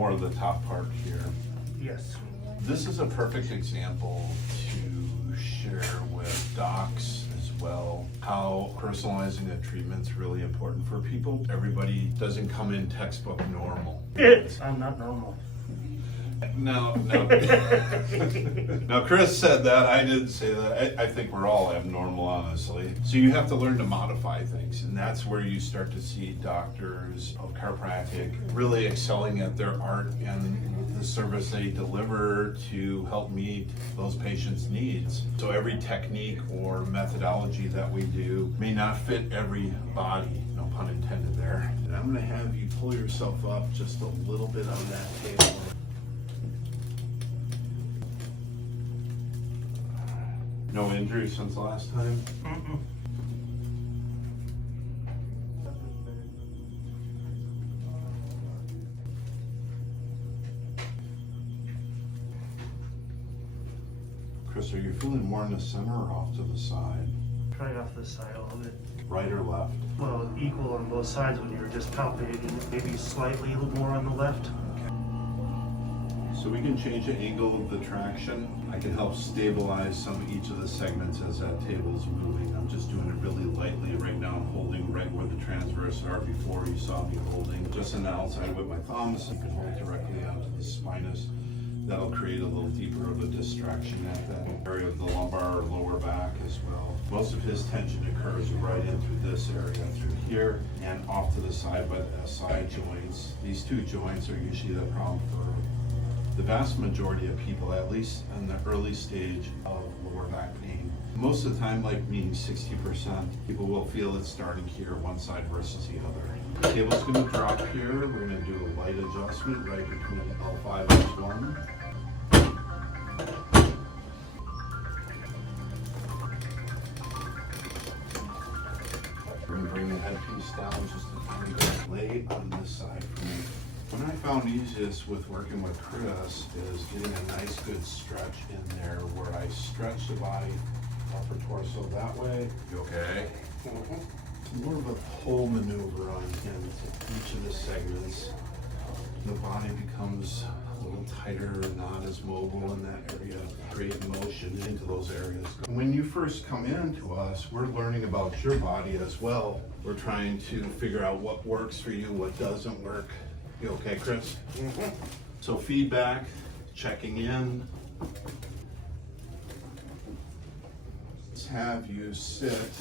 more of the top part here. Yes. This is a perfect example to share with docs as well, how personalizing a treatment's really important for people. Everybody doesn't come in textbook normal. I'm not normal. No. Now, Chris said that. I didn't say that. I think we're all abnormal, honestly. So you have to learn to modify things, and that's where you start to see doctors of chiropractic really excelling at their art and the service they deliver to help meet those patients' needs. So every technique or methodology that we do may not fit every body, no pun intended there. And I'm gonna have you pull yourself up just a little bit on that table. No injuries since the last time? Mm-mm. Chris, are you feeling more in the center or off to the side? Right off the side a little bit. Right or left? Well, equal on both sides when you were just palpating, maybe slightly a little more on the left. So we can change the angle of the traction. I can help stabilize each of the segments as that table is moving. I'm just doing it really lightly. Right now I'm holding right where the transverse are before you saw me holding. Just on the outside with my thumbs. You can hold directly onto the spinous. That'll create a little deeper of a distraction at that area of the lumbar or lower back as well. Most of his tension occurs right in through this area, through here, and off to the side by the SI joints. These two joints are usually the problem for the vast majority of people, at least in the early stage of lower back pain. Most of the time, like me, 60%, people will feel it starting here, one side versus the other. The table's gonna drop here. We're gonna do a light adjustment right between L5 and L1. We're gonna bring the headpiece down just a tiny bit. Lay on this side for me. What I found easiest with working with Chris is getting a nice good stretch in there where I stretch the body, upper torso that way. You okay? Mm-hmm. More of a pull maneuver on him to each of the segments. The body becomes a little tighter, not as mobile in that area. Create motion into those areas. When you first come in to us, we're learning about your body as well. We're trying to figure out what works for you, what doesn't work. You okay, Chris? Mm-hmm. So feedback, checking in. Let's have you sit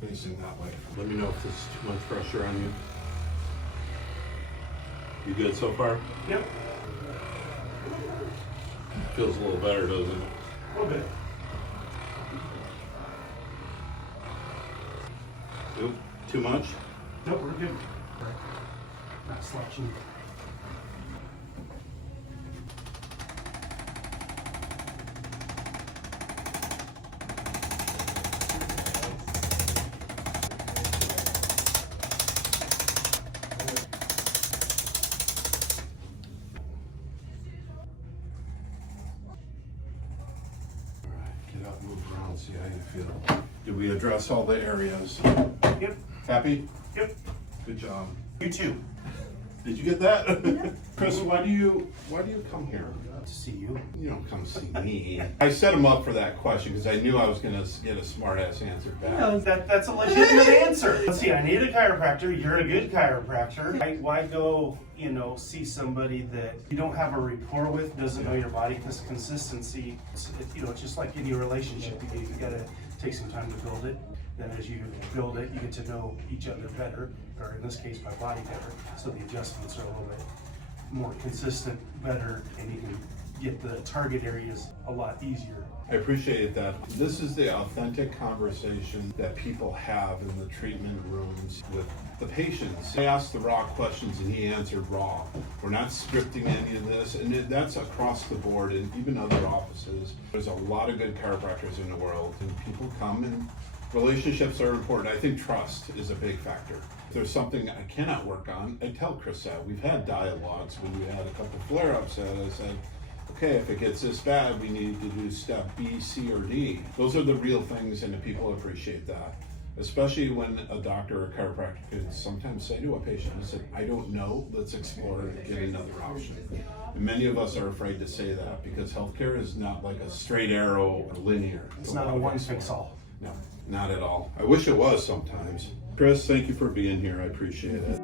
facing that way. Let me know if there's too much pressure on you. You good so far? Yep. Feels a little better, doesn't it? A little bit. Nope. Too much? Nope, we're good. Not slouching. Get up, move around, see how you feel. Did we address all the areas? Yep. Happy? Yep. Good job. You too. Did you get that? Chris, why do you come here? To see you. You don't come see me. I set him up for that question because I knew I was gonna get a smart ass answer back. No, that's a legitimate answer. Let's see, I need a chiropractor. You're a good chiropractor. Why go, see somebody that you don't have a rapport with, doesn't know your body? Because consistency, it's just like any relationship. You gotta take some time to build it. Then as you build it, you get to know each other better, or in this case, my body better. So the adjustments are a little bit more consistent, better, and you can get the target areas a lot easier. I appreciate that. This is the authentic conversation that people have in the treatment rooms with the patients. I asked the raw questions and he answered raw. We're not scripting any of this, and that's across the board and even other offices. There's a lot of good chiropractors in the world, and people come and relationships are important. I think trust is a big factor. If there's something I cannot work on, I tell Chris that. We've had dialogues when we had a couple flare-ups that I said, okay, if it gets this bad, we need to do step B, C, or D. Those are the real things, and the people appreciate that. Especially when a doctor or a chiropractor could sometimes say to a patient, listen, I don't know, let's explore it and get another option. And many of us are afraid to say that because healthcare is not like a straight arrow or linear. It's not a one fix all. No, not at all. I wish it was sometimes. Chris, thank you for being here. I appreciate it.